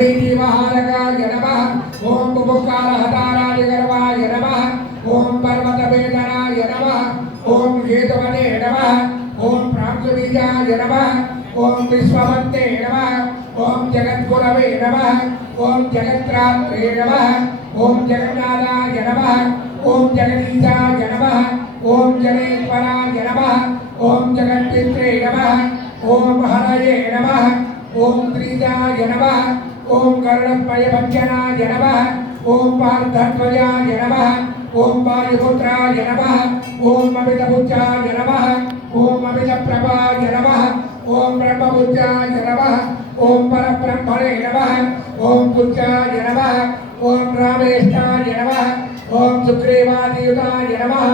महारगाय नमः। ओम बुभुकालहताराय नमः। ओम पर्वतवेदनाय नमः। ओम हेतवने नमः। ओम प्राप्तबीजाय नमः। ओम विश्ववन्ते नमः। ओम जगद्गुरवे नमः। ओम जगत्रात्रे नमः। ओम जगन्नाथाय नमः। ओम जगदीशाय नमः। ओम जगेश्वराय नमः। ओम जगत्पित्रे नमः। ओम हरये नमः। ओम त्रिजाय नमः। ओम कर्णमयभञ्जनाय नमः। ओम पार्थध्वजाय नमः। ओम वायुपुत्राय नमः। ओम अमितपुत्राय नमः। ओम अमितप्रभाय नमः। ओम ब्रह्मपुत्राय नमः। ओम परब्रह्मणे नमः। ओम पुत्राय नमः। ओम रामेष्ठाय नमः। ओम सुग्रीवादियुताय नमः।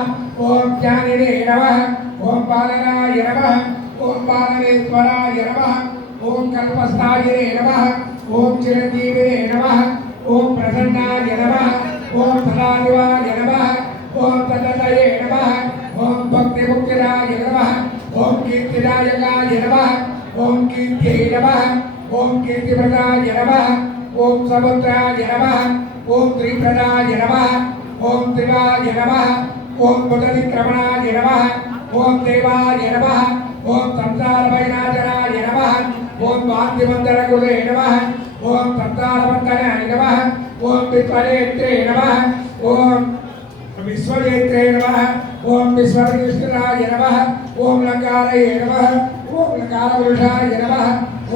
ओम ज्ञानिने नमः। ओम पालनाय नमः। ओम पालनेश्वराय नमः। ओम कल्पस्थायिने नमः। ओम चिरंजीविने नमः। ओम प्रसन्नाय नमः। ओम सदाशिवाय नमः। ओम तदतये नमः। ओम भक्तिमुक्तिदाय नमः। ओम कीर्तिदायकाय नमः। ओम कीर्त्यै नमः। ओम कीर्तिप्रदाय नमः। ओम समुद्राय नमः। ओम त्रिप्रदाय नमः। ओम त्रिवाय नमः। ओम बुधविक्रमणाय नमः। ओम देवाय नमः। ओम संसारभयनाशनाय नमः। ओम वाद्यमंदरगुरुवे नमः। ओम संसारमंदनाय नमः। ओम विश्वनेत्रे नमः। ओम विश्वनेत्रे नमः। ओम विश्वविष्णुराय नमः। ओम लंकारये नमः। ओम लंकारवृषाय नमः।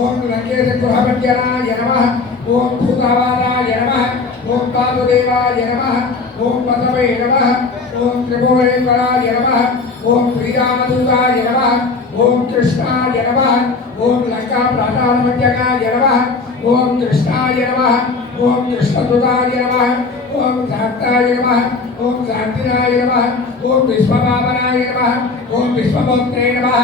ओम लंकेशगृहभञ्जनाय नमः। ओम भूतावाराय नमः। ओम वासुदेवाय नमः। ओम पतवे नमः। ओम त्रिभुवनेश्वराय नमः। ओम श्रीरामदूताय नमः। ओम कृष्णाय नमः। ओम लंका प्रासादभञ्जनाय नमः। ओम कृष्णाय नमः। ओम कृष्णदूताय नमः। ओम शान्ताय नमः। ओम शान्तिनाय नमः। ओम विश्वपावनाय नमः। ओम विश्वभोक्त्रे नमः।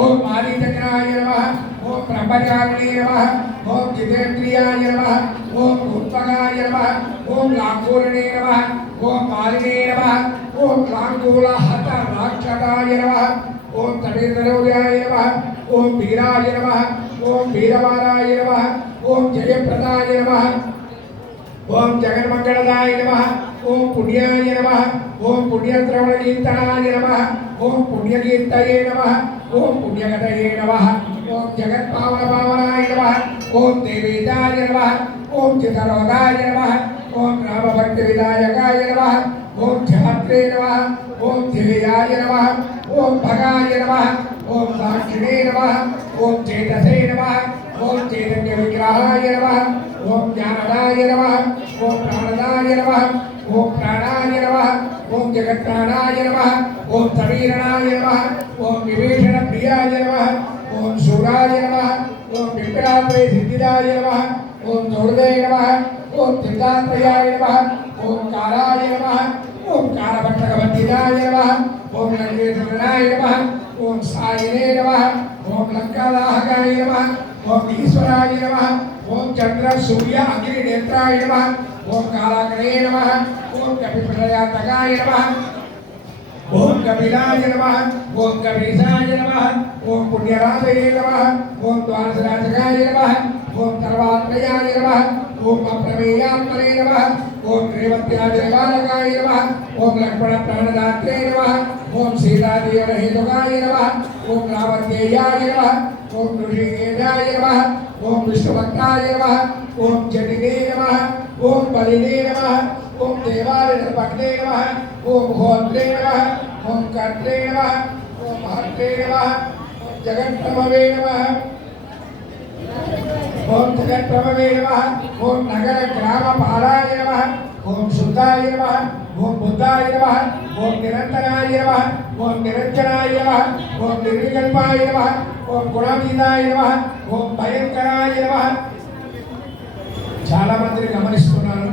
ओम आदिचक्राय नमः। ओम ब्रह्मचारिणे नमः। ओम जितेन्द्रियाय नमः। ओम भूत्पगाय नमः। ओम लांगूरणे नमः। ओम मालिने नमः। ओम लांगूलहत राक्षसाय नमः। ओम तमेतरोदयाय नमः। ओम वीराय नमः। ओम वीरवाराय नमः। ओम जयप्रदाय नमः। ओम जगन्मंगलदाय नमः। ओम पुण्याय नमः। ओम पुण्यश्रवणकीर्तनाय नमः। ओम पुण्यकीर्तये नमः। ओम पुण्यगतये नमः। ओम जगत्पावनपावनाय नमः। ओम देवीजाय नमः। ओम चितरोगाय नमः। ओम रामभक्तविदायकाय नमः। ओम छात्रे नमः। ओम ध्येयाय नमः। ओम भगाय नमः। ओम साक्षिणे नमः। ओम चेतसे नमः। ओम चैतन्य विग्रहाय नमः। ओम ज्ञानदाय नमः। ओम प्राणदाय नमः। ओम प्राणाय नमः। ओम जगत्प्राणाय नमः। ओम समीरणाय नमः। ओम विभीषण प्रियाय नमः। ओम शूराय नमः। ओम विकटात्रे सिद्धिदाय नमः। ओम जोड़वे नमः। ओम चिन्तात्रयाय नमः। ओम कालाय नमः। ओम कालभट्टकवन्दिताय नमः। ओम लंकेश्वराय नमः। ओम सायिने नमः। ओम लंकादाहकाय नमः। ओम ईश्वराय नमः। ओम चंद्र सूर्य अग्नि नेत्राय नमः। ओम कालाग्ने नमः। ओम कपिप्रयातकाय नमः। ओम कपिलाय नमः। ओम कपीशाय नमः। ओम पुण्यराजये नमः। ओम द्वादशराजकाय नमः। ओम सर्वात्मयाय नमः। ओम अप्रमेयात्मने नमः। ओम रेवत्यादिबालकाय नमः। ओम लक्ष्मण प्राणदात्रे नमः। ओम सीतादेवहेतुकाय नमः। ओम रामध्येयाय नमः। ओम ऋषिकेशाय नमः। ओम विष्णुभक्ताय नमः। ओम जटिने नमः। ओम बलिने नमः। ओम देवालयपग्ने नमः। ओम होत्रे नमः। ओम कर्त्रे नमः। ओम महत्रे नमः। ओम जगत्प्रभवे नमः। ओम जगत्प्रभवे नमः। ओम नगर ग्राम पालाय नमः। ओम शुद्धाय नमः। ओम बुद्धाय नमः। ओम निरंतराय नमः। ओम निरंजनाय नमः। ओम निर्विकल्पाय नमः। ओम गुणातीताय नमः। ओम भयंकराय नमः। చాలా మందిని గమనిస్తున్నారు.